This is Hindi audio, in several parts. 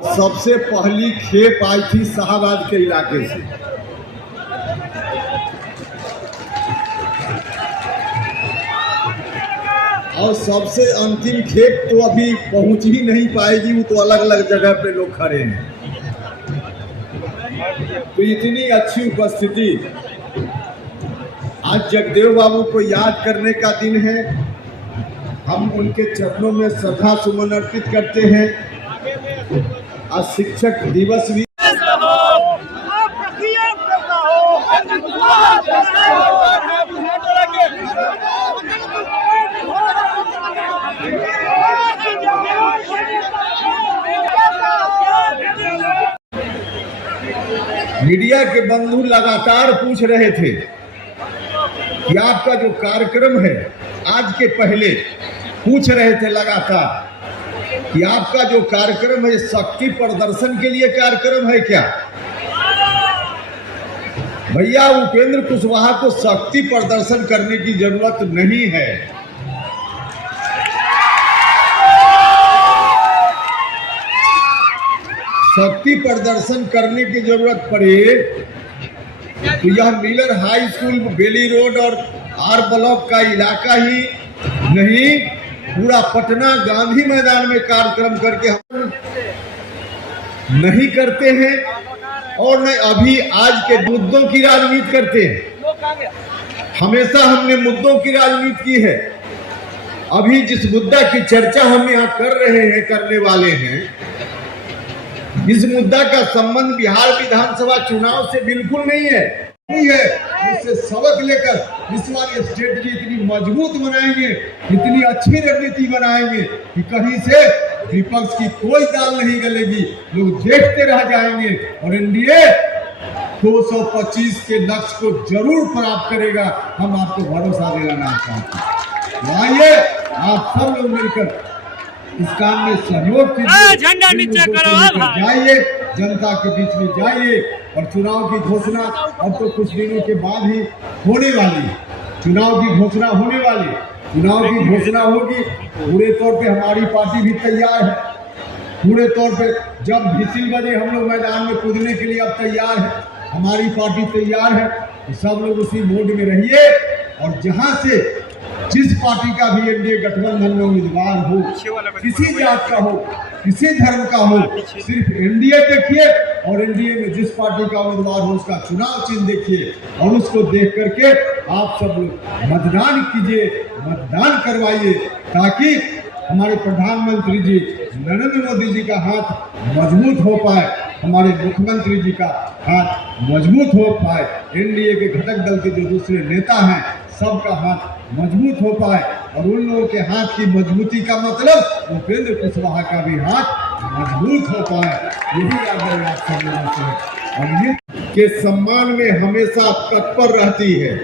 सबसे पहली खेप आई थी शाहबाद के इलाके से। और सबसे अंतिम खेप तो अभी पहुंच ही नहीं पाएगी, वो तो अलग अलग जगह पे लोग खड़े हैं। तो इतनी अच्छी उपस्थिति, आज जगदेव बाबू को याद करने का दिन है। हम उनके चरणों में श्रद्धा सुमन अर्पित करते हैं। आज शिक्षक दिवस भी मीडिया के बंधु लगातार पूछ रहे थे कि आपका जो कार्यक्रम है, आज के पहले पूछ रहे थे लगातार कि आपका जो कार्यक्रम है शक्ति प्रदर्शन के लिए कार्यक्रम है क्या। भैया, उपेंद्र कुशवाहा को शक्ति प्रदर्शन करने की जरूरत नहीं है। शक्ति प्रदर्शन करने की जरूरत पड़े तो यह मिलर हाई स्कूल, बेली रोड और आर ब्लॉक का इलाका ही नहीं, पूरा पटना गांधी मैदान में कार्यक्रम करके हम नहीं करते हैं और न अभी आज के मुद्दों की राजनीति करते हैं। हमेशा हमने मुद्दों की राजनीति की है। अभी जिस मुद्दा की चर्चा हम यहाँ कर रहे हैं, करने वाले हैं, इस मुद्दा का संबंध बिहार विधानसभा चुनाव से बिल्कुल नहीं है। इससे सबक लेकर इस बार स्ट्रेटजी इतनी मजबूत बनाएंगे, इतनी अच्छी रणनीति बनाएंगे कि कहीं से विपक्ष की कोई दाल नहीं गलेगी। लोग देखते रह जाएंगे और एनडीए 225 के लक्ष्य को जरूर प्राप्त करेगा। हम आपको भरोसा दिलाना चाहते हैं। आइए आप सब लोग मिलकर इस काम में सहयोग कीजिए, झंडा नीचे करो, जाइए, जनता के बीच में जाइए। और चुनाव की घोषणा अब तो कुछ दिनों के बाद ही होने वाली है। चुनाव की घोषणा होने वाली, चुनाव की घोषणा होगी। पूरे तौर पे हमारी पार्टी भी तैयार है। पूरे तौर पे जब विसिल बजे हम लोग मैदान में कूदने के लिए अब तैयार है। हमारी पार्टी तैयार है। तो सब लोग उसी मोड में रहिए और जहां से जिस पार्टी का भी एनडीए गठबंधन में उम्मीदवार हो, किसी जात का हो, किसी धर्म का हो, सिर्फ एनडीए देखिए और एनडीए में जिस पार्टी का उम्मीदवार हो उसका चुनाव चिन्ह देखिए और उसको देख करके आप सब लोग मतदान कीजिए, मतदान करवाइए, ताकि हमारे प्रधानमंत्री जी नरेंद्र मोदी जी का हाथ मजबूत हो पाए, हमारे मुख्यमंत्री जी का हाथ मजबूत हो पाए, एनडीए के घटक दल के जो दूसरे नेता हैं सबका हाथ मजबूत हो पाए। और उन लोगों के हाथ की मजबूती का मतलब उपेंद्र कुशवाहा का भी हाथ मजबूत हो पाए। यही आग्रह आप सब लोगों से और ये के सम्मान में हमेशा तत्पर रहती है।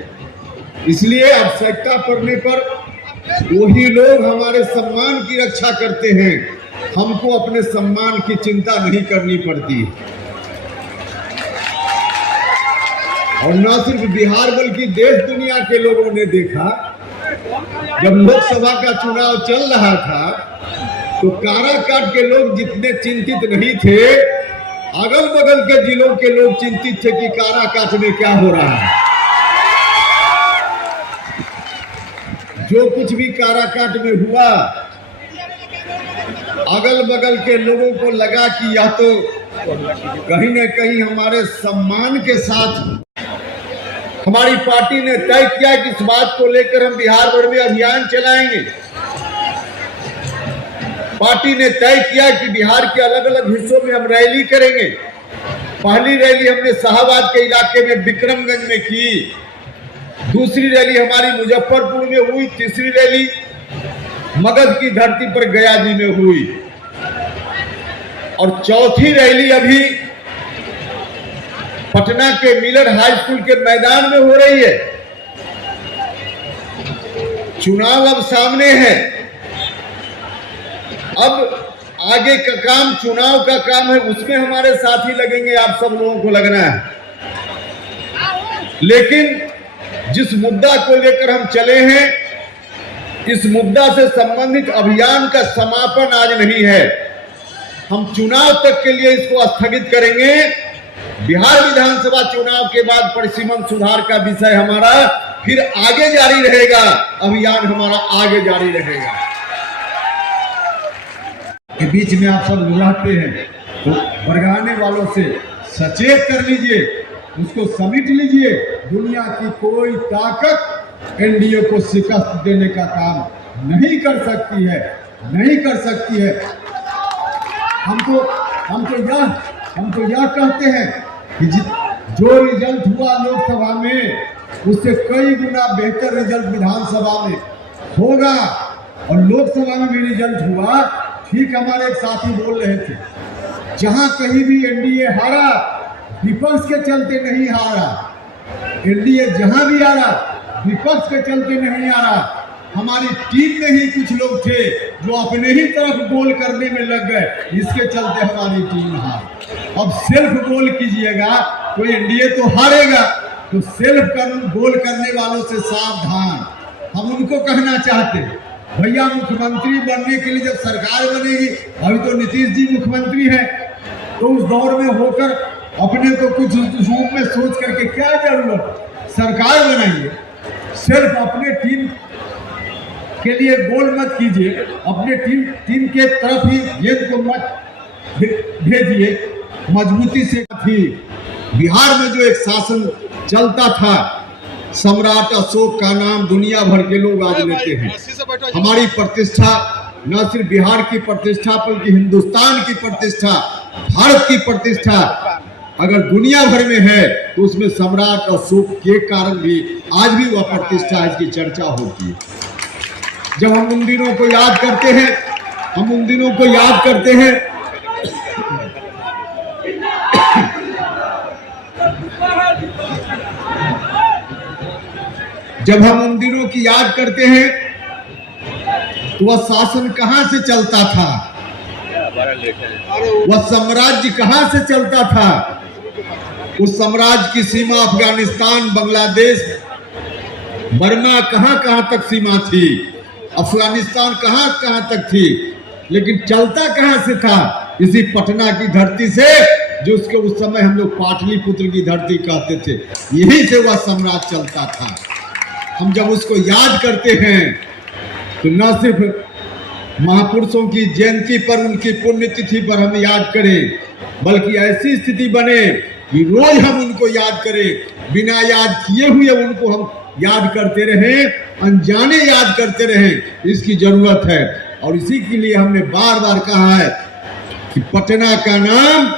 इसलिए आवश्यकता पड़ने पर वही लोग हमारे सम्मान की रक्षा करते हैं। हमको अपने सम्मान की चिंता नहीं करनी पड़ती। और न सिर्फ बिहार बल्कि देश दुनिया के लोगों ने देखा, जब लोकसभा का चुनाव चल रहा था तो काराकाट के लोग जितने चिंतित नहीं थे, अगल बगल के जिलों के लोग चिंतित थे कि काराकाट में क्या हो रहा है। जो कुछ भी काराकाट में हुआ, अगल बगल के लोगों को लगा कि यह तो कहीं न कहीं हमारे सम्मान के साथ हमारी पार्टी ने तय किया कि इस बात को लेकर हम बिहार भर में अभियान चलाएंगे। पार्टी ने तय किया कि बिहार के अलग अलग हिस्सों में हम रैली करेंगे। पहली रैली हमने शाहबाद के इलाके में विक्रमगंज में की, दूसरी रैली हमारी मुजफ्फरपुर में हुई, तीसरी रैली मगध की धरती पर गया जी में हुई और चौथी रैली अभी पटना के मिलर हाई स्कूल के मैदान में हो रही है। चुनाव अब सामने है। अब आगे का काम चुनाव का काम है, उसमें हमारे साथी लगेंगे, आप सब लोगों को लगना है। लेकिन जिस मुद्दा को लेकर हम चले हैं, इस मुद्दा से संबंधित अभियान का समापन आज नहीं है। हम चुनाव तक के लिए इसको स्थगित करेंगे। बिहार विधानसभा चुनाव के बाद परिसीमन सुधार का विषय हमारा फिर आगे जारी रहेगा, अभियान हमारा आगे जारी रहेगा। के बीच में आप सब रहते हैं तो भड़काने वालों से सचेत कर लीजिए, उसको समेट लीजिए। दुनिया की कोई ताकत एनडीए को शिकस्त देने का काम नहीं कर सकती है, नहीं कर सकती है। हम तो यह कहते हैं कि जो रिजल्ट हुआ लोकसभा में उससे कई गुना बेहतर रिजल्ट विधानसभा में होगा। और लोकसभा में भी रिजल्ट हुआ, ठीक हमारे एक साथी बोल रहे थे, जहां कहीं भी एनडीए हारा विपक्ष के चलते नहीं हारा। एनडीए जहां भी हारा विपक्ष के चलते नहीं हारा। हमारी टीम में ही कुछ लोग थे जो अपने ही तरफ गोल करने में लग गए, इसके चलते हमारी टीम हार। अब सेल्फ गोल कीजिएगा, कोई एनडीए तो हारेगा, तो सेल्फ गोल करने वालों से सावधान। हम उनको कहना चाहते हैं, भैया मुख्यमंत्री बनने के लिए जब सरकार बनेगी, अभी तो नीतीश जी मुख्यमंत्री हैं, तो उस दौर में होकर अपने को कुछ रूप में सोच करके क्या जरूरत, सरकार बनाइए। सिर्फ अपने टीम के लिए गोल मत कीजिए, अपने टीम के तरफ ही गेंद को मत भेजिए मजबूती से। थी बिहार में जो एक शासन चलता था, सम्राट अशोक का नाम दुनिया भर के लोग आज लेते हैं। हमारी प्रतिष्ठा न सिर्फ बिहार की प्रतिष्ठा बल्कि हिंदुस्तान की प्रतिष्ठा, भारत की प्रतिष्ठा अगर दुनिया भर में है तो उसमें सम्राट अशोक के कारण भी आज भी वह प्रतिष्ठा, इसकी चर्चा होती है। जब हम उन दिनों को याद करते हैं, जब हम उन दिनों की याद करते हैं तो वह शासन कहां से चलता था, वह साम्राज्य कहां से चलता था। उस साम्राज्य की सीमा अफगानिस्तान, बांग्लादेश, बर्मा कहां तक सीमा थी, अफगानिस्तान कहां तक थी, लेकिन चलता कहां से था, इसी पटना की धरती से, जो उसके उस समय हम लोग पाटलिपुत्र की धरती कहते थे, यही से वह साम्राज्य चलता था। हम जब उसको याद करते हैं तो न सिर्फ महापुरुषों की जयंती पर, उनकी पुण्यतिथि पर हम याद करें, बल्कि ऐसी स्थिति बने कि रोज हम उनको याद करें, बिना याद किए हुए उनको हम याद करते रहें, अनजाने याद करते रहें, इसकी जरूरत है। और इसी के लिए हमने बार बार कहा है कि पटना का नाम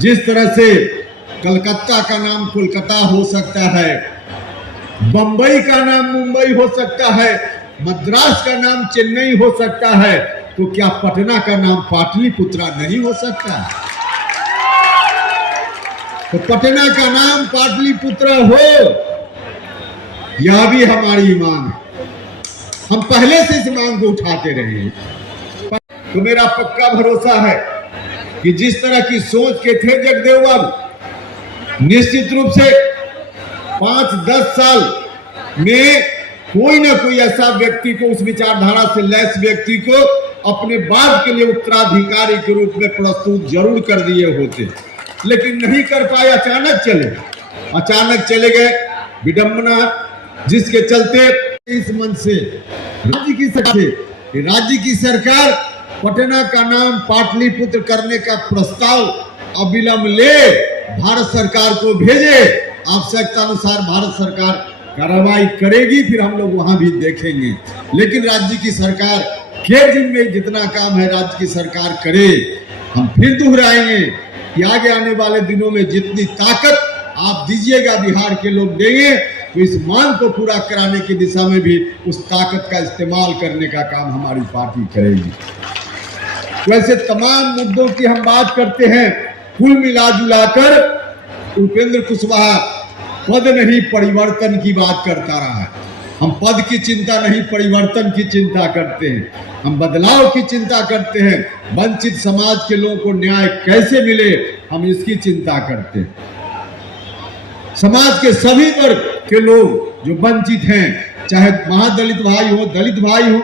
जिस तरह से कलकत्ता का नाम कोलकाता हो सकता है, बंबई का नाम मुंबई हो सकता है, मद्रास का नाम चेन्नई हो सकता है, तो क्या पटना का नाम पाटलिपुत्रा नहीं हो सकता? तो पटना का नाम पाटलिपुत्रा हो, यह भी हमारी मांग है। हम पहले से इस मांग को उठाते रहे हैं। तो मेरा पक्का भरोसा है कि जिस तरह की सोच के थे जगदेव बाबू, निश्चित रूप से 5-10 साल में कोई ना कोई ऐसा व्यक्ति को, उस विचारधारा से लैस व्यक्ति को अपने बाप के लिए उत्तराधिकारी के रूप में प्रस्तुत जरूर कर दिए होते, लेकिन नहीं कर पाए। अचानक चले गए। विडंबना जिसके चलते इस मन से राज्य की सरकार पटना का नाम पाटलिपुत्र करने का प्रस्ताव अविलंब ले भारत सरकार को भेजे। आवश्यकता अनुसार भारत सरकार कार्रवाई करेगी, फिर हम लोग वहां भी देखेंगे। लेकिन राज्य की सरकार के जिम्मे जितना काम है राज्य की सरकार करे। हम फिर दोहराएंगे कि आगे आने वाले दिनों में जितनी ताकत आप दीजिएगा बिहार के लोग देंगे, तो इस मांग को पूरा कराने की दिशा में भी उस ताकत का इस्तेमाल करने का काम हमारी पार्टी करेगी। वैसे तमाम मुद्दों की हम बात करते हैं, कुल मिला जुलाकर उपेंद्र कुशवाहा पद नहीं परिवर्तन की बात करता रहा है। हम पद की चिंता नहीं, परिवर्तन की चिंता करते हैं, हम बदलाव की चिंता करते हैं। वंचित समाज के लोगों को न्याय कैसे मिले, हम इसकी चिंता करते हैं। समाज के सभी वर्ग के लोग जो वंचित हैं, चाहे महादलित भाई हो, दलित भाई हो,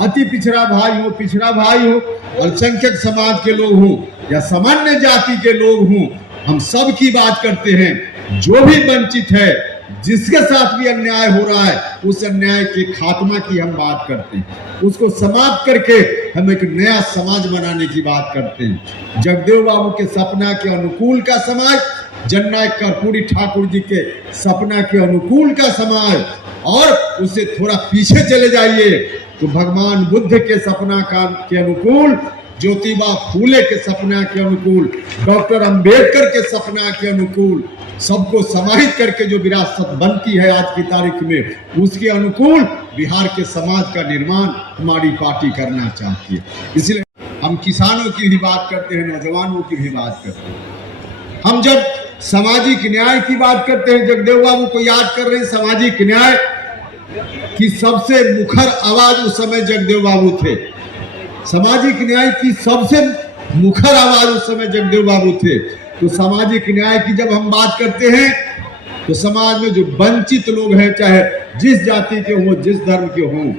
अति पिछड़ा भाई हो, पिछड़ा भाई हो, अल्पसंख्यक समाज के लोग हों या सामान्य जाति के लोग हों, हम सब की बात करते हैं। जो भी वंचित है, जिसके साथ भी अन्याय हो रहा है, उस अन्याय के खात्मा की हम बात करते हैं। उसको समाप्त करके हम एक नया समाज बनाने की बात करते हैं। जगदेव बाबू के सपना के अनुकूल का समाज, जननायक कर्पूरी ठाकुर जी के सपना के अनुकूल का समाज, और उससे थोड़ा पीछे चले जाइए तो भगवान बुद्ध के सपना के अनुकूल, ज्योतिबा फूले के सपना के अनुकूल, डॉक्टर अंबेडकर के सपना के अनुकूल, सबको समाहित करके जो विरासत बनती है आज की तारीख में, उसके अनुकूल बिहार के समाज का निर्माण हमारी पार्टी करना चाहती है। इसलिए हम किसानों की भी बात करते हैं, नौजवानों की भी बात करते हैं। हम जब सामाजिक न्याय की बात करते हैं, जगदेव बाबू को याद कर रहे हैं, सामाजिक न्याय की सबसे मुखर आवाज उस समय जगदेव बाबू थे। सामाजिक न्याय की सबसे मुखर आवाज उस समय जगदेव बाबू थे। तो सामाजिक न्याय की जब हम बात करते हैं तो समाज में जो वंचित लोग हैं, चाहे जिस जाति के हों, जिस धर्म के हों,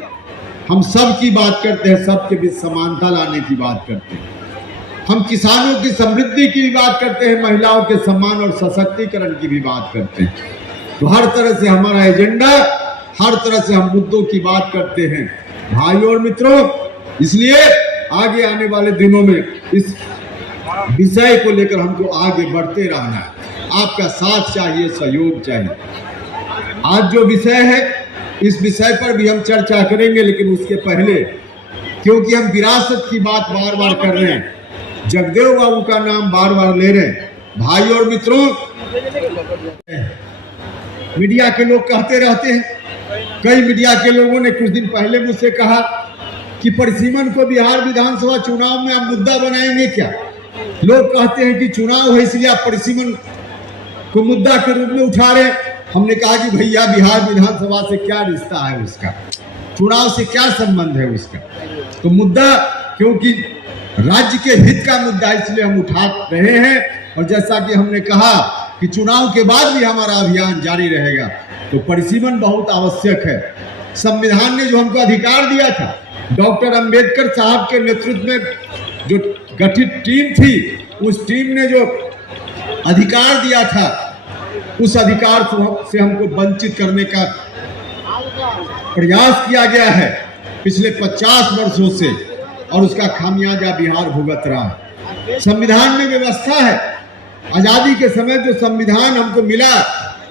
हम सब की बात करते हैं, सबके बीच समानता लाने की बात करते हैं। हम किसानों की समृद्धि की भी बात करते हैं, महिलाओं के सम्मान और सशक्तिकरण की भी बात करते हैं। तो हर तरह से हमारा एजेंडा, हर तरह से हम मुद्दों की बात करते हैं भाइयों और मित्रों। इसलिए आगे आने वाले दिनों में इस विषय को लेकर हमको आगे बढ़ते रहना है। आपका साथ चाहिए, सहयोग चाहिए। आज जो विषय है, इस विषय पर भी हम चर्चा करेंगे, लेकिन उसके पहले, क्योंकि हम विरासत की बात बार बार कर रहे हैं, जगदेव बाबू का नाम बार बार ले रहे हैं, भाइयों और मित्रों, मीडिया के लोग कहते रहते हैं, कई मीडिया के लोगों ने कुछ दिन पहले मुझसे कहा कि परिसीमन को बिहार विधानसभा चुनाव में आप मुद्दा बनाएंगे क्या? लोग कहते हैं कि चुनाव है इसलिए आप परिसीमन को मुद्दा के रूप में उठा रहे हैं। हमने कहा कि भैया, बिहार विधानसभा से क्या रिश्ता है उसका, चुनाव से क्या संबंध है उसका? तो मुद्दा, क्योंकि राज्य के हित का मुद्दा, इसलिए हम उठा रहे हैं। और जैसा कि हमने कहा कि चुनाव के बाद भी हमारा अभियान जारी रहेगा, तो परिसीमन बहुत आवश्यक है। संविधान ने जो हमको अधिकार दिया था, डॉक्टर अंबेडकर साहब के नेतृत्व में जो गठित टीम थी, उस टीम ने जो अधिकार दिया था, उस अधिकार से हमको वंचित करने का प्रयास किया गया है पिछले 50 वर्षों से, और उसका खामियाजा बिहार भुगत रहा है। संविधान में व्यवस्था है, आजादी के समय जो संविधान हमको मिला,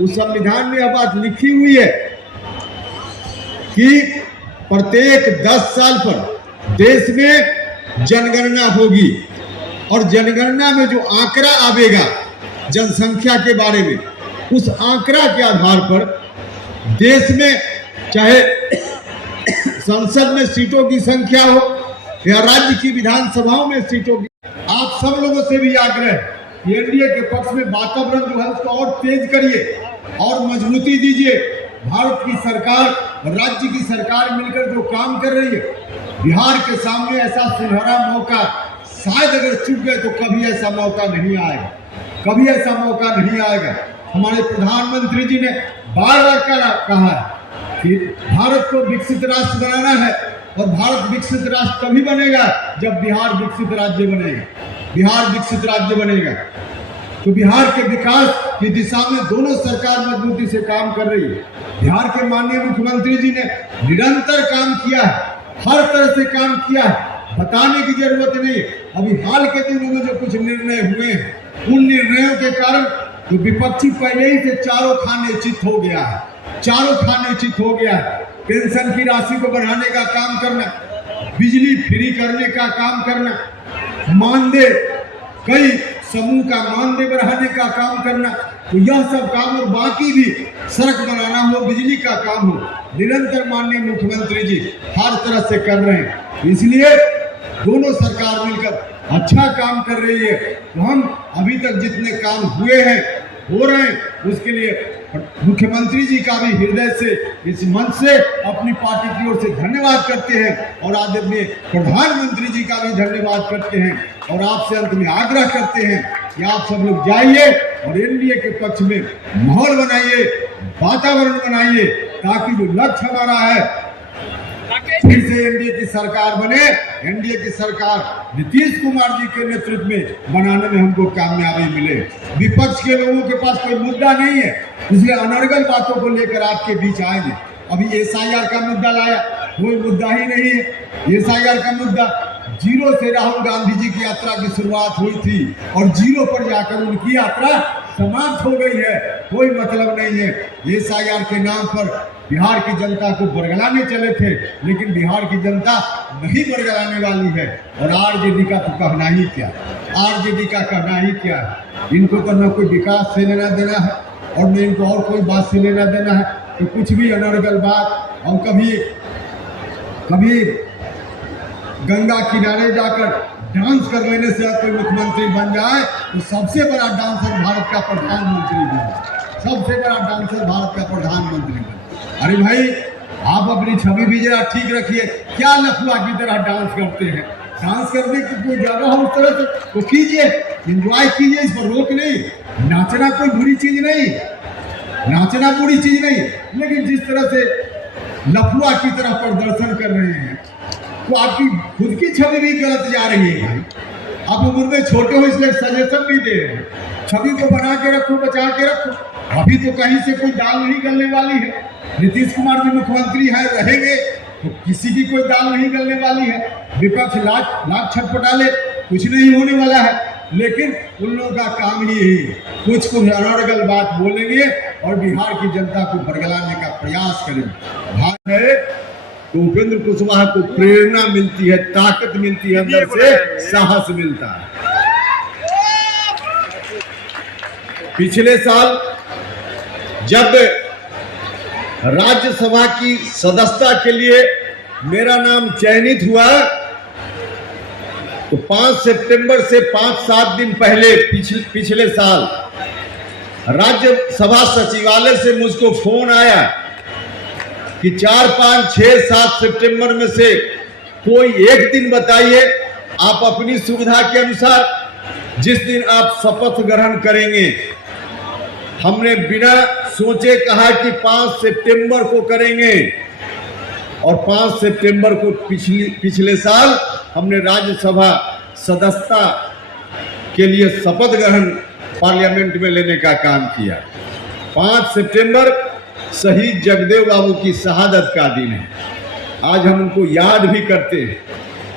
उस संविधान में यह बात लिखी हुई है कि प्रत्येक 10 साल पर देश में जनगणना होगी, और जनगणना में जो आंकड़ा आवेगा जनसंख्या के बारे में, उस आंकड़ा के आधार पर देश में चाहे संसद में सीटों की संख्या हो या राज्य की विधानसभाओं में सीटों की, आप सब लोगों से भी आग्रह है, एनडीए के पक्ष में वातावरण जो है उसको और तेज करिए और मजबूती दीजिए। भारत की सरकार, राज्य की सरकार मिलकर जो काम कर रही है, बिहार के सामने ऐसा सुनहरा मौका, शायद अगर चूक गए तो कभी ऐसा मौका नहीं आएगा, कभी ऐसा मौका नहीं आएगा। हमारे प्रधानमंत्री जी ने बार बार कहा है कि भारत को विकसित राष्ट्र बनाना है, और भारत विकसित राष्ट्र तभी बनेगा जब बिहार विकसित राज्य बनेगा। बिहार विकसित राज्य बनेगा तो बिहार के विकास की दिशा में दोनों सरकार मजबूती से काम कर रही है। बिहार के माननीय मुख्यमंत्री जी ने निरंतर काम किया है, हर तरह से काम किया है, बताने की जरूरत नहीं। अभी हाल के दिनों में जो कुछ निर्णय हुए हैं, उन निर्णयों के कारण तो विपक्षी पहले ही से चारों खाने चित हो गया है, चारों खाने चित हो गया है। पेंशन की राशि को बढ़ाने का काम करना, बिजली फ्री करने का काम करना, मानदेय, कई समूह का मानदेय बढ़ाने का काम करना, तो यह सब काम और बाकी भी सड़क बनाना हो, बिजली का काम हो, निरंतर माननीय मुख्यमंत्री जी हर तरह से कर रहे हैं। इसलिए दोनों सरकार मिलकर अच्छा काम कर रही है। तो हम अभी तक जितने काम हुए हैं, हो रहे हैं, उसके लिए मुख्यमंत्री जी का भी हृदय से, इस मंच से अपनी पार्टी की ओर से धन्यवाद करते हैं, और आदरणीय प्रधानमंत्री जी का भी धन्यवाद करते हैं। और आपसे अंत में आग्रह करते हैं कि आप सब लोग जाइए और एनडीए के पक्ष में माहौल बनाइए, वातावरण बनाइए, ताकि जो लक्ष्य हमारा है फिर से एनडीए की सरकार बने। एनडीए की सरकार नीतीश कुमार जी के नेतृत्व में बनाने में हमको कामयाबी मिले। विपक्ष के लोगों के पास कोई मुद्दा नहीं है, इसलिए अनर्गल बातों को लेकर आपके बीच आएंगे। अभी एसआईआर का मुद्दा लाया, कोई मुद्दा ही नहीं है। एसआईआर का मुद्दा, जीरो से राहुल गांधी जी की यात्रा की शुरुआत हुई थी और जीरो पर जाकर उनकी यात्रा समाप्त हो गई है। कोई मतलब नहीं है। एसआईआर के नाम पर बिहार की जनता को बरगलाने चले थे, लेकिन बिहार की जनता नहीं बरगलाने वाली है। और आरजेडी का तो कहना ही क्या, आरजेडी का कहना ही क्या है। इनको तो न कोई विकास से लेना देना है और न इनको और कोई बात से लेना देना है। तो कुछ भी अनर्गल बात, और कभी गंगा किनारे जाकर डांस कर लेने से कोई मुख्यमंत्री बन जाए तो सबसे बड़ा डांसर भारत का प्रधानमंत्री बने, सबसे बड़ा डांसर भारत का प्रधानमंत्री बने। अरे भाई, आप अपनी छवि भी जरा ठीक रखिए। क्या लफुआ की तरह डांस करते हैं? डांस करने की कोई जगह हो उस तरह से तो कीजिए, एंजॉय कीजिए, इस पर रोक नहीं। नाचना कोई बुरी चीज नहीं, नाचना बुरी चीज नहीं, लेकिन जिस तरह से लफुआ की तरह प्रदर्शन कर रहे हैं तो आपकी खुद की छवि भी गलत जा रही है। आप उम्र में छोटे हो इसलिए सजेशन भी दे रहे हैं। छवि को बना के रखो, बचा के रखो। अभी तो कहीं से कोई दाल नहीं गलने वाली है। नीतीश कुमार जी मुख्यमंत्री है, रहेंगे तो किसी की कोई दाल नहीं गलने वाली है। विपक्ष लाख छटपटा ले, कुछ नहीं होने वाला है। लेकिन उन लोगों का काम ही यही है, कुछ अनर्गल बात बोलेंगे और बिहार की जनता को बरगलाने का प्रयास करेंगे। भारत है तो उपेंद्र कुशवाहा को प्रेरणा मिलती है, ताकत मिलती है, अंदर से साहस मिलता है। पिछले साल जब राज्यसभा की सदस्यता के लिए मेरा नाम चयनित हुआ तो 5 सितंबर से 5-7 दिन पहले पिछले साल राज्यसभा सचिवालय से मुझको फोन आया कि 4, 5, 6, 7 सितंबर में से कोई एक दिन बताइए, आप अपनी सुविधा के अनुसार जिस दिन आप शपथ ग्रहण करेंगे। हमने बिना सोचे कहा कि 5 सितंबर को करेंगे और 5 सितंबर को पिछले साल हमने राज्यसभा सदस्यता के लिए शपथ ग्रहण पार्लियामेंट में लेने का काम किया। 5 सितंबर शहीद जगदेव बाबू की शहादत का दिन है। आज हम उनको याद भी करते हैं।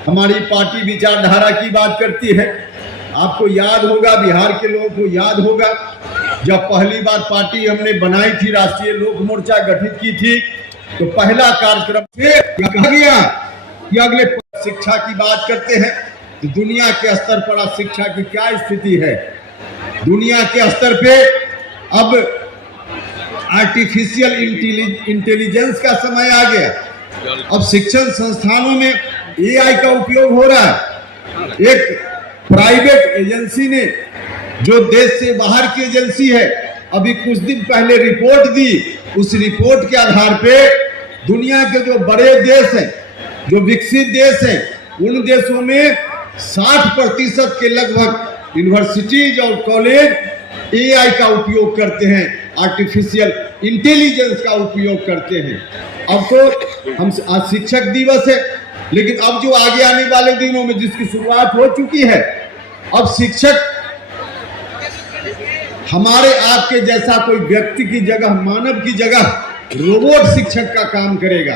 हमारी पार्टी विचारधारा की बात करती है। आपको याद होगा, बिहार के लोगों को याद होगा, जब पहली बार पार्टी हमने बनाई थी, राष्ट्रीय लोक मोर्चा गठित की थी, तो पहला कार्यक्रम से कहा गया कि अगले शिक्षा की बात करते हैं तो दुनिया के स्तर पर शिक्षा की क्या स्थिति है। दुनिया के स्तर पे अब आर्टिफिशियल इंटेलिजेंस का समय आ गया। अब शिक्षण संस्थानों में एआई का उपयोग हो रहा है। एक प्राइवेट एजेंसी ने, जो देश से बाहर की एजेंसी है, अभी कुछ दिन पहले रिपोर्ट दी। उस रिपोर्ट के आधार पे दुनिया के जो बड़े देश हैं, जो विकसित देश हैं, उन देशों में 60% के लगभग यूनिवर्सिटीज और कॉलेज एआई का उपयोग करते हैं, आर्टिफिशियल इंटेलिजेंस का उपयोग करते हैं। अब तो हम आज शिक्षक दिवस है, लेकिन अब जो आगे आने वाले दिनों में जिसकी शुरुआत हो चुकी है, अब शिक्षक हमारे आपके जैसा कोई व्यक्ति की जगह, मानव की जगह रोबोट शिक्षक का काम करेगा।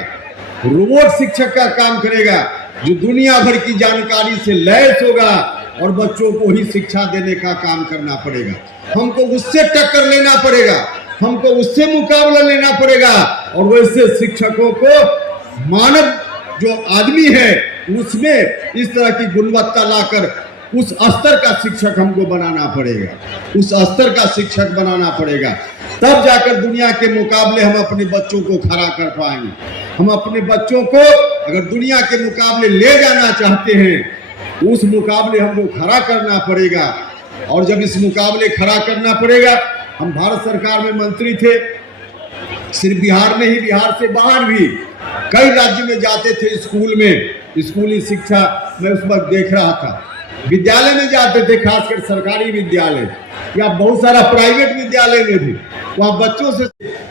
रोबोट शिक्षक का काम करेगा जो दुनिया भर की जानकारी से लैस होगा और बच्चों को ही शिक्षा देने का काम करना पड़ेगा। हमको उससे टक्कर लेना पड़ेगा, हमको उससे मुकाबला लेना पड़ेगा। और वैसे शिक्षकों को, मानव जो आदमी है, उसमें इस तरह की गुणवत्ता लाकर उस स्तर का शिक्षक हमको बनाना पड़ेगा, उस स्तर का शिक्षक बनाना पड़ेगा। तब जाकर दुनिया के मुकाबले हम अपने बच्चों को खड़ा कर पाएंगे। हम अपने बच्चों को अगर दुनिया के मुकाबले ले जाना चाहते हैं, उस मुकाबले हमको खड़ा करना पड़ेगा। और जब इस मुकाबले खड़ा करना पड़ेगा, हम भारत सरकार में मंत्री थे, सिर्फ बिहार में ही, बिहार से बाहर भी कई राज्य में जाते थे। स्कूल में, स्कूली शिक्षा मैं उस वक्त देख रहा था, विद्यालय में जाते थे, खासकर सरकारी विद्यालय या बहुत सारा प्राइवेट विद्यालय में भी, वहाँ बच्चों से,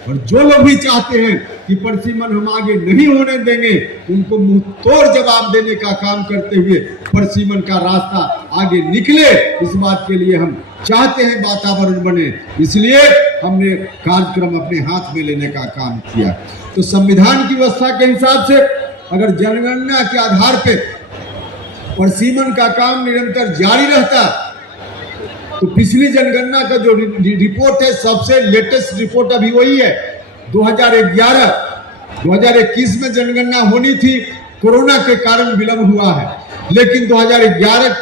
और जो लोग भी चाहते हैं कि परसिमन हम आगे नहीं होने देंगे, उनको मुंह तोड़ जवाब देने का काम करते हुए परसिमन का रास्ता आगे निकले, इस बात के लिए हम चाहते हैं वातावरण बने। इसलिए हमने कार्यक्रम अपने हाथ में लेने का काम किया। तो संविधान की व्यवस्था के हिसाब से अगर जनगणना के आधार पे परसिमन का काम निरंतर जारी रहता, तो पिछली जनगणना का जो रिपोर्ट है, सबसे लेटेस्ट रिपोर्ट अभी वही है। 2011 2021 में जनगणना होनी थी, कोरोना के कारण विलंब हुआ है, लेकिन 2011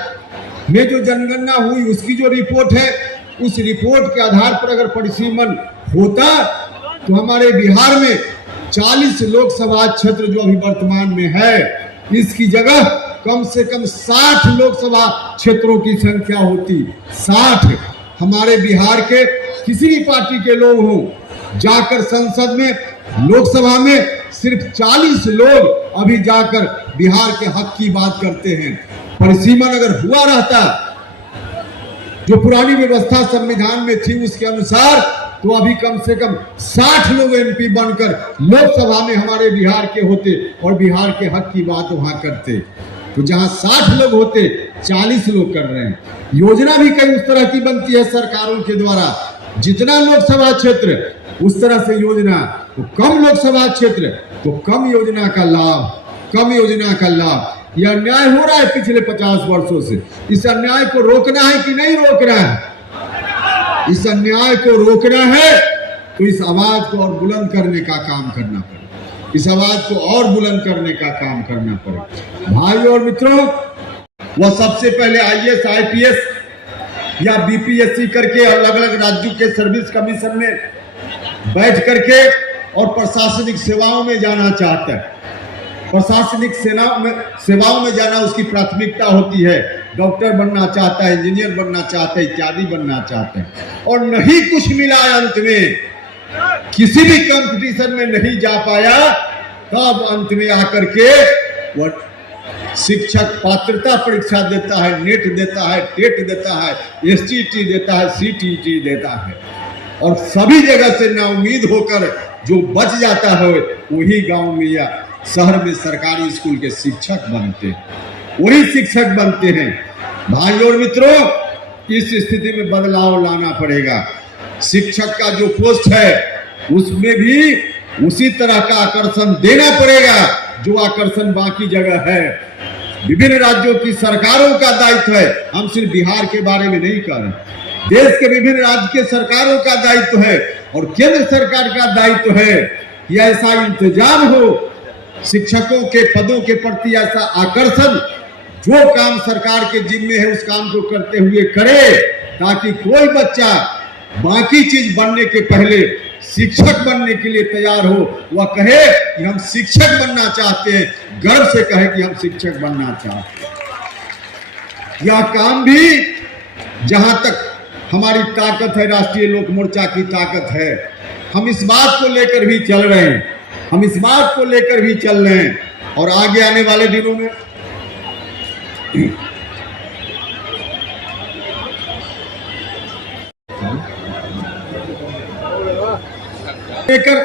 में जो जनगणना हुई उसकी जो रिपोर्ट है, उस रिपोर्ट के आधार पर अगर परसिमन होता तो हमारे बिहार में 40 लोकसभा क्षेत्र जो अभी वर्तमान में है, इसकी जगह कम से कम 60 लोकसभा क्षेत्रों की संख्या होती। 60 हमारे बिहार के किसी भी पार्टी के लोग हों, जाकर संसद में, लोकसभा में सिर्फ 40 लोग अभी जाकर बिहार के हक की बात करते हैं। परसिमन अगर हुआ रहता, जो पुरानी व्यवस्था संविधान में थी उसके अनुसार, तो अभी कम से कम 60 लोग एमपी बनकर लोकसभा में हमारे बिहार के होते और बिहार के हक की बात वहां करते। तो जहां 60 लोग होते, 40 लोग कर रहे हैं। योजना भी कई उस तरह की बनती है सरकारों के द्वारा, जितना लोकसभा क्षेत्र उस तरह से योजना, तो कम लोकसभा क्षेत्र तो कम योजना का लाभ, कम योजना का लाभ। यह अन्याय हो रहा है पिछले 50 वर्षों से। इस अन्याय को रोकना है कि नहीं रोकना है? इस अन्याय को रोकना है तो इस आवाज को और बुलंद करने का काम करना पड़ेगा, इस आवाज को और बुलंद करने का काम करना पड़ेगा। भाइयों और मित्रों, वह सबसे पहले IAS IPS या BPSC करके अलग अलग राज्यों के सर्विस कमीशन में बैठ करके और प्रशासनिक सेवाओं में जाना चाहता है। प्रशासनिक सेवाओं में जाना उसकी प्राथमिकता होती है। डॉक्टर बनना चाहता है, इंजीनियर बनना चाहता है, इत्यादि बनना चाहते हैं, और नहीं कुछ मिला, अंत में किसी भी कंपटीशन में नहीं जा पाया, तब अंत में आकर के वह शिक्षक पात्रता परीक्षा देता है, नेट देता है, टेट देता है, STT देता है, CTT देता है, और सभी जगह से नाउम्मीद होकर जो बच जाता है वही गांव में या शहर में सरकारी स्कूल के शिक्षक बनते हैं, वही शिक्षक बनते हैं। भाइयों और मित्रों, इस स्थिति में बदलाव लाना पड़ेगा। शिक्षक का जो पोस्ट है उसमें भी उसी तरह का आकर्षण देना पड़ेगा जो आकर्षण बाकी जगह है। विभिन्न राज्यों की सरकारों का दायित्व है, हम सिर्फ बिहार के बारे में नहीं कर रहे, देश के विभिन्न राज्य के सरकारों का दायित्व है और केंद्र सरकार का दायित्व है कि ऐसा इंतजाम हो, शिक्षकों के पदों के प्रति ऐसा आकर्षण, जो काम सरकार के जिम्मे है उस काम को करते हुए करे, ताकि कोई बच्चा बाकी चीज बनने के पहले शिक्षक बनने के लिए तैयार हो, वह कहे कि हम शिक्षक बनना चाहते हैं, गर्व से कहे कि हम शिक्षक बनना चाहते हैं। यह काम भी, जहां तक हमारी ताकत है, राष्ट्रीय लोक मोर्चा की ताकत है, हम इस बात को लेकर भी चल रहे हैं, हम इस बात को लेकर भी चल रहे हैं। और आगे आने वाले दिनों में लेकर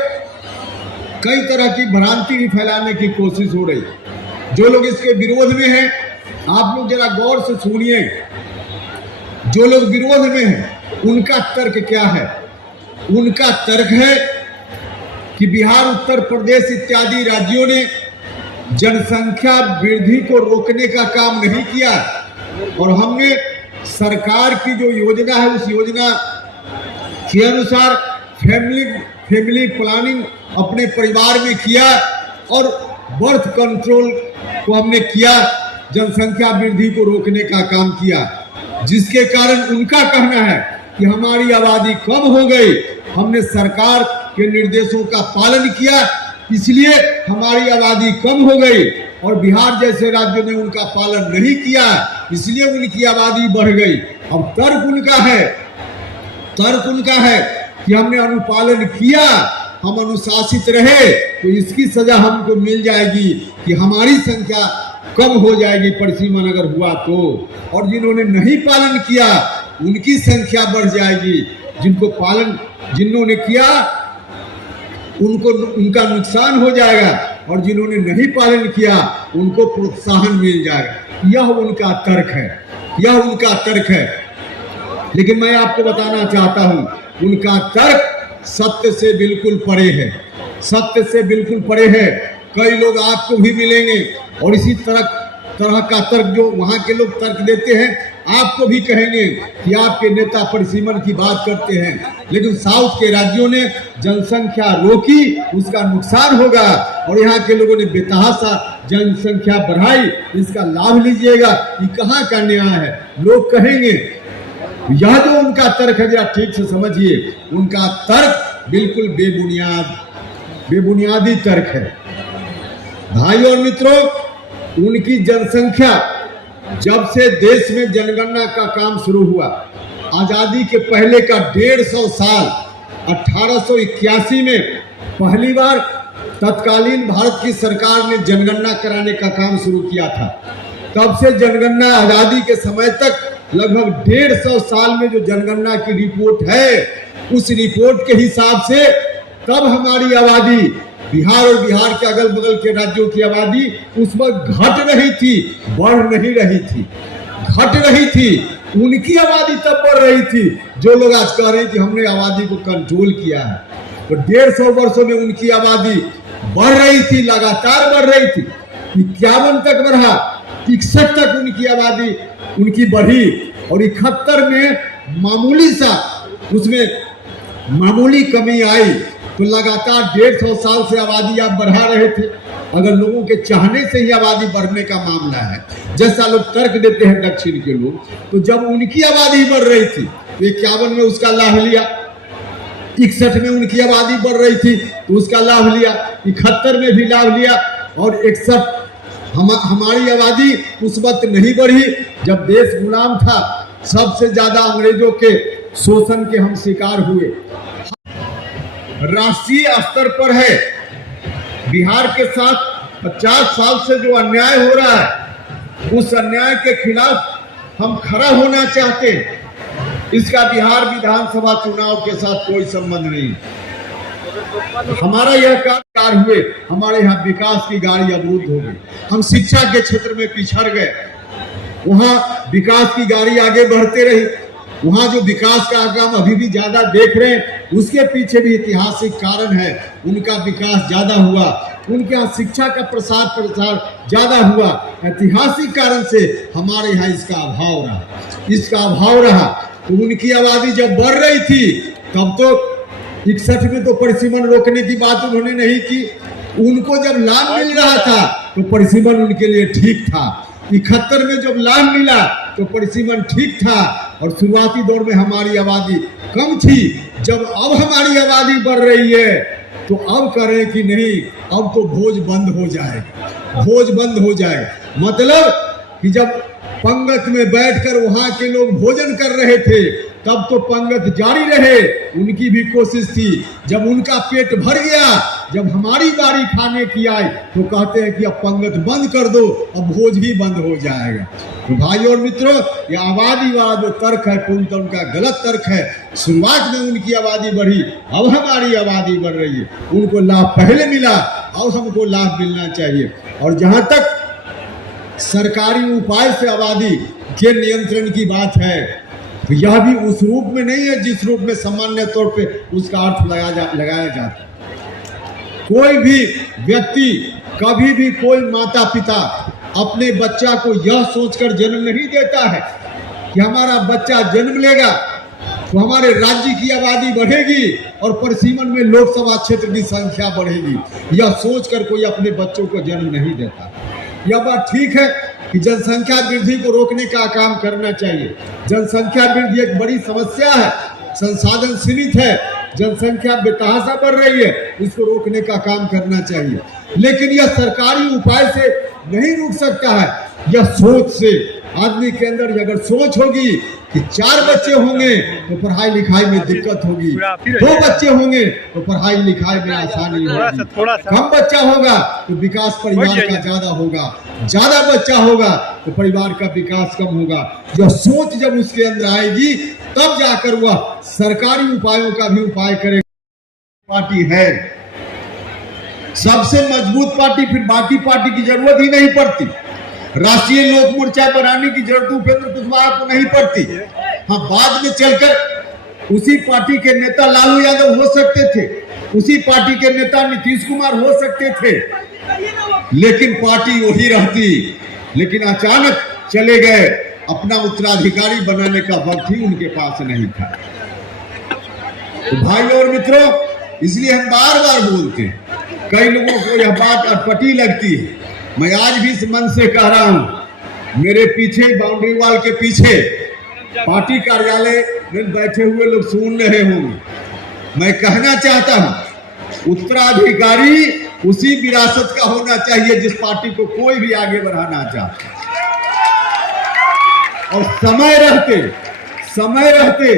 कई तरह की भ्रांति भी फैलाने की कोशिश हो रही है। जो लोग इसके विरोध में हैं, आप लोग जरा गौर से सुनिए। जो लोग विरोध में हैं उनका तर्क क्या है? उनका तर्क है कि बिहार, उत्तर प्रदेश इत्यादि राज्यों ने जनसंख्या वृद्धि को रोकने का काम नहीं किया, और हमने सरकार की जो योजना है उस योजना के अनुसार फैमिली प्लानिंग अपने परिवार में किया और बर्थ कंट्रोल को हमने किया, जनसंख्या वृद्धि को रोकने का काम किया, जिसके कारण उनका कहना है कि हमारी आबादी कम हो गई, हमने सरकार के निर्देशों का पालन किया, इसलिए हमारी आबादी कम हो गई, और बिहार जैसे राज्यों ने उनका पालन नहीं किया, इसलिए उनकी आबादी बढ़ गई। अब तर्क उनका है कि हमने अनुपालन किया, हम अनुशासित रहे, तो इसकी सजा हमको मिल जाएगी कि हमारी संख्या कम हो जाएगी परिसीमन अगर हुआ तो, और जिन्होंने नहीं पालन किया उनकी संख्या बढ़ जाएगी। जिन्होंने किया उनको उनका नुकसान हो जाएगा, और जिन्होंने नहीं पालन किया उनको प्रोत्साहन मिल जाएगा। यह उनका तर्क है, यह उनका तर्क है। लेकिन मैं आपको बताना चाहता हूं, उनका तर्क सत्य से बिल्कुल परे है, सत्य से बिल्कुल परे है। कई लोग आपको भी मिलेंगे और इसी तरह का तर्क जो वहां के लोग तर्क देते हैं आपको भी कहेंगे कि आपके नेता परिसीमन की बात करते हैं, लेकिन साउथ के राज्यों ने जनसंख्या रोकी, उसका नुकसान होगा, और यहाँ के लोगों ने बेतहाशा जनसंख्या बढ़ाई, इसका लाभ लीजिएगा। ये कहाँ का न्याय है? लोग कहेंगे। यह जो उनका तर्क है, जरा ठीक से समझिए, उनका तर्क बिल्कुल बेबुनियादी तर्क है। भाइयों और मित्रों, उनकी जनसंख्या जब से देश में जनगणना का काम शुरू हुआ, आजादी के पहले का 150 साल, 1881 में पहली बार तत्कालीन भारत की सरकार ने जनगणना कराने का काम शुरू किया था। तब से जनगणना आजादी के समय तक लगभग 150 साल में जो जनगणना की रिपोर्ट है, उस रिपोर्ट के हिसाब से तब हमारी आबादी, बिहार और बिहार के अगल बगल के राज्यों की आबादी उस वक्त घट रही थी, बढ़ नहीं रही थी, घट रही थी। उनकी आबादी तब बढ़ रही थी। जो लोग आज कह रहे हैं कि हमने आबादी को कंट्रोल किया है, तो 150 वर्षों में उनकी आबादी बढ़ रही थी, लगातार बढ़ रही थी। 51 तक बढ़ा, 61 तक उनकी आबादी उनकी बढ़ी, और 71 में मामूली सा उसमें मामूली कमी आई। तो लगातार 150 साल से आबादी आप बढ़ा रहे थे। अगर लोगों के चाहने से ही आबादी बढ़ने का मामला है, जैसा लोग तर्क देते हैं दक्षिण के लोग, तो जब उनकी आबादी बढ़ रही थी तो 51 में उसका लाभ लिया, 61 में उनकी आबादी बढ़ रही थी तो उसका लाभ लिया, 71 में भी लाभ लिया, और 61 हमारी आबादी उस वक्त नहीं बढ़ी जब देश गुलाम था। सबसे ज्यादा अंग्रेजों के शोषण के हम शिकार हुए। राष्ट्रीय स्तर पर है, बिहार के साथ 50 साल से जो अन्याय हो रहा है, उस अन्याय के खिलाफ हम खड़ा होना चाहते हैं। इसका बिहार विधानसभा चुनाव के साथ कोई संबंध नहीं। हमारा यह कार्य हुए, हमारे यहाँ विकास की गाड़ी अवरुद्ध हो गई, हम शिक्षा के क्षेत्र में पिछड़ गए, वहाँ विकास की गाड़ी आगे बढ़ते रही। वहाँ जो विकास का काम अभी भी ज्यादा देख रहे हैं, उसके पीछे भी ऐतिहासिक कारण है। उनका विकास ज्यादा हुआ, उनके यहाँ शिक्षा का प्रसार ज्यादा हुआ, ऐतिहासिक कारण से हमारे यहाँ इसका अभाव रहा। तो उनकी आबादी जब बढ़ रही थी तब तो 61 में तो परिसीमन रोकने की बात उन्होंने नहीं की। उनको जब लाभ मिल रहा था तो परिसीमन उनके लिए ठीक था। 71 में जब लाभ मिला तो परिसीमन ठीक था, और शुरुआती दौर में हमारी आबादी कम थी। जब अब हमारी आबादी बढ़ रही है तो अब करें कि नहीं, अब तो भोज बंद हो जाएगा। मतलब कि जब पंगत में बैठकर वहां के लोग भोजन कर रहे थे तब तो पंगत जारी रहे, उनकी भी कोशिश थी। जब उनका पेट भर गया, जब हमारी बारी खाने की आई, तो कहते हैं कि अब पंगत बंद कर दो, अब भोज ही बंद हो जाएगा। तो भाइयों और मित्रों, ये आबादी वाला जो तर्क है पूर्णतः उनका गलत तर्क है। शुरुआत में उनकी आबादी बढ़ी, अब हमारी आबादी बढ़ रही है। उनको लाभ पहले मिला, अब हमको लाभ मिलना चाहिए। और जहां तक सरकारी उपाय से आबादी के नियंत्रण की बात है, तो यह भी उस रूप में नहीं है जिस रूप में सामान्य तौर पे उसका अर्थ लगाया जाता है। कोई भी व्यक्ति, कभी भी कोई माता पिता अपने बच्चा को यह सोचकर जन्म नहीं देता है कि हमारा बच्चा जन्म लेगा तो हमारे राज्य की आबादी बढ़ेगी और परिसीमन में लोकसभा क्षेत्र की संख्या बढ़ेगी। यह सोचकर कोई अपने बच्चों को जन्म नहीं देता। यह बात ठीक है कि जनसंख्या वृद्धि को रोकने का काम करना चाहिए। जनसंख्या वृद्धि एक बड़ी समस्या है, संसाधन सीमित है, जनसंख्या बेतहाशा बढ़ रही है, इसको रोकने का काम करना चाहिए। लेकिन यह सरकारी उपाय से नहीं रुक सकता है। या सोच से। आदमी के अंदर अगर सोच होगी कि 4 बच्चे होंगे तो पढ़ाई लिखाई में दिक्कत होगी, 2 बच्चे होंगे तो पढ़ाई लिखाई में आसानी होगी, कम बच्चा होगा तो विकास परिवार का ज्यादा होगा, ज्यादा बच्चा होगा तो परिवार का विकास कम होगा। जो सोच जब उसके अंदर आएगी तब जाकर वह सरकारी उपायों का भी उपाय करेगा। पार्टी है सबसे मजबूत पार्टी, फिर बाकी पार्टी की जरूरत ही नहीं पड़ती। राष्ट्रीय लोक मोर्चा बनाने की जरूरत उपेंद्र कुशवाहा को नहीं पड़ती। हाँ, बाद में चलकर उसी पार्टी के नेता लालू यादव हो सकते थे, उसी पार्टी के नेता नीतीश कुमार हो सकते थे, लेकिन पार्टी वही रहती। लेकिन अचानक चले गए, अपना उत्तराधिकारी बनाने का वक्त ही उनके पास नहीं था। तो भाइयों और मित्रों, इसलिए हम बार बार बोलते हैं, कई लोगों को यह बात अटपटी लगती है, मैं आज भी इस मन से कह रहा हूं, मेरे पीछे बाउंड्री वॉल के पीछे पार्टी कार्यालय में बैठे हुए लोग सुन रहे होंगे। मैं कहना चाहता हूं, उत्तराधिकारी उसी विरासत का होना चाहिए जिस पार्टी को कोई भी आगे बढ़ाना चाहता है। और समय रहते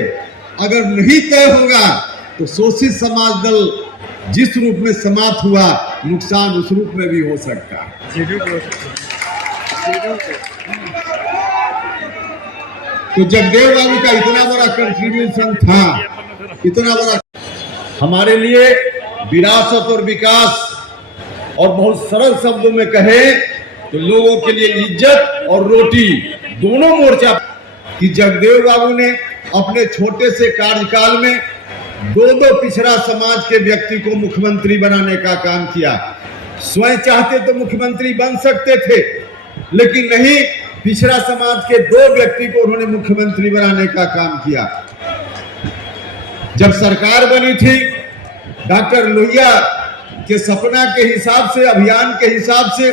अगर नहीं तय होगा तो शोषित समाज दल जिस रूप में समाप्त हुआ, नुकसान उस रूप में भी हो सकता है। तो जगदेव बाबू का इतना बड़ा कंट्रीब्यूशन था, इतना बड़ा हमारे लिए विरासत और विकास, और बहुत सरल शब्दों में कहे तो लोगों के लिए इज्जत और रोटी दोनों मोर्चा कि जगदेव बाबू ने अपने छोटे से कार्यकाल में 2 पिछड़ा समाज के व्यक्ति को मुख्यमंत्री बनाने का काम किया। स्वयं चाहते तो मुख्यमंत्री बन सकते थे, लेकिन नहीं, पिछड़ा समाज के 2 व्यक्ति को उन्होंने मुख्यमंत्री बनाने का काम किया। जब सरकार बनी थी, डॉक्टर लोहिया के सपना के हिसाब से, अभियान के हिसाब से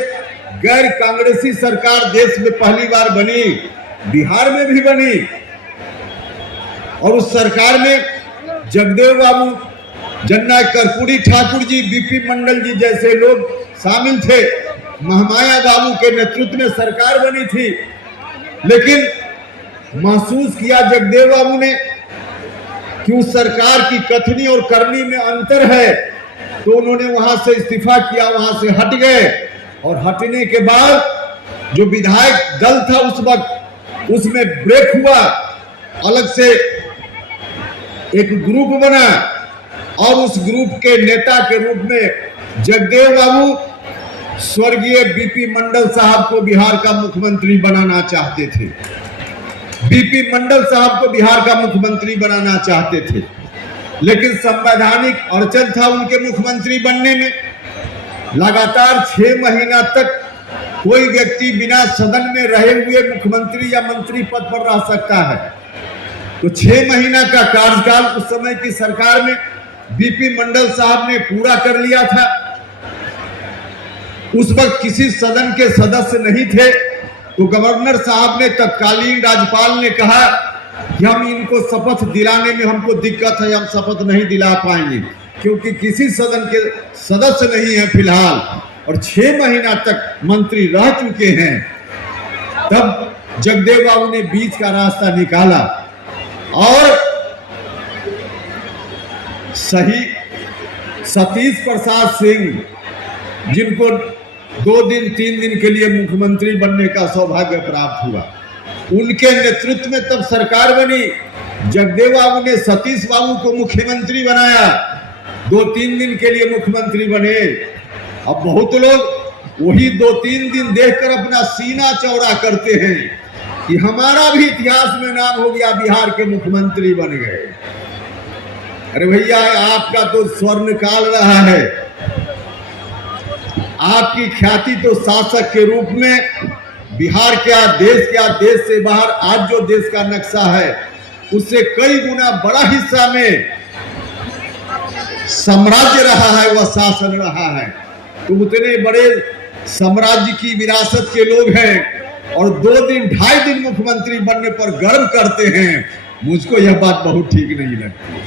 गैर कांग्रेसी सरकार देश में पहली बार बनी, बिहार में भी बनी, और उस सरकार में जगदेव बाबू, जननायक कर्पूरी ठाकुर जी, बीपी मंडल जी जैसे लोग शामिल थे। महामाया बाबू के नेतृत्व में सरकार बनी थी, लेकिन महसूस किया जगदेव बाबू ने कि उस सरकार की कथनी और करनी में अंतर है, तो उन्होंने वहां से इस्तीफा किया, वहां से हट गए। और हटने के बाद जो विधायक दल था उस वक्त, उसमें ब्रेक हुआ, अलग से एक ग्रुप बना, और उस ग्रुप के नेता के रूप में जगदेव बाबू स्वर्गीय बीपी मंडल साहब को बिहार का मुख्यमंत्री बनाना चाहते थे। बीपी मंडल साहब को बिहार का मुख्यमंत्री बनाना चाहते थे, लेकिन संवैधानिक अड़चन था उनके मुख्यमंत्री बनने में। लगातार 6 महीना तक कोई व्यक्ति बिना सदन में रहे हुए मुख्यमंत्री या मंत्री पद पर रह सकता है। तो 6 महीना का कार्यकाल उस समय की सरकार में बीपी मंडल साहब ने पूरा कर लिया था। उस वक्त किसी सदन के सदस्य नहीं थे, तो गवर्नर साहब ने, तत्कालीन राज्यपाल ने कहा कि हम इनको शपथ दिलाने में हमको दिक्कत है, हम शपथ नहीं दिला पाएंगे, क्योंकि किसी सदन के सदस्य नहीं है फिलहाल, और 6 महीना तक मंत्री रह चुके हैं। तब जगदेव बाबू ने बीच का रास्ता निकाला और सही सतीश प्रसाद सिंह, जिनको 2 दिन 3 दिन के लिए मुख्यमंत्री बनने का सौभाग्य प्राप्त हुआ, उनके नेतृत्व में तब सरकार बनी। जगदेव बाबू ने सतीश बाबू को मुख्यमंत्री बनाया, 2-3 दिन के लिए मुख्यमंत्री बने। अब बहुत लोग वही 2-3 दिन देखकर अपना सीना चौड़ा करते हैं कि हमारा भी इतिहास में नाम हो गया, बिहार के मुख्यमंत्री बन गए। अरे भैया, आपका तो स्वर्ण काल रहा है, आपकी ख्याति तो शासक के रूप में बिहार क्या, देश से बाहर आज जो देश का नक्शा है उससे कई गुना बड़ा हिस्सा में साम्राज्य रहा है, वह शासन रहा है। तो उतने बड़े साम्राज्य की विरासत के लोग हैं और 2 दिन 2.5 दिन मुख्यमंत्री बनने पर गर्व करते हैं। मुझको यह बात बहुत ठीक नहीं लगती।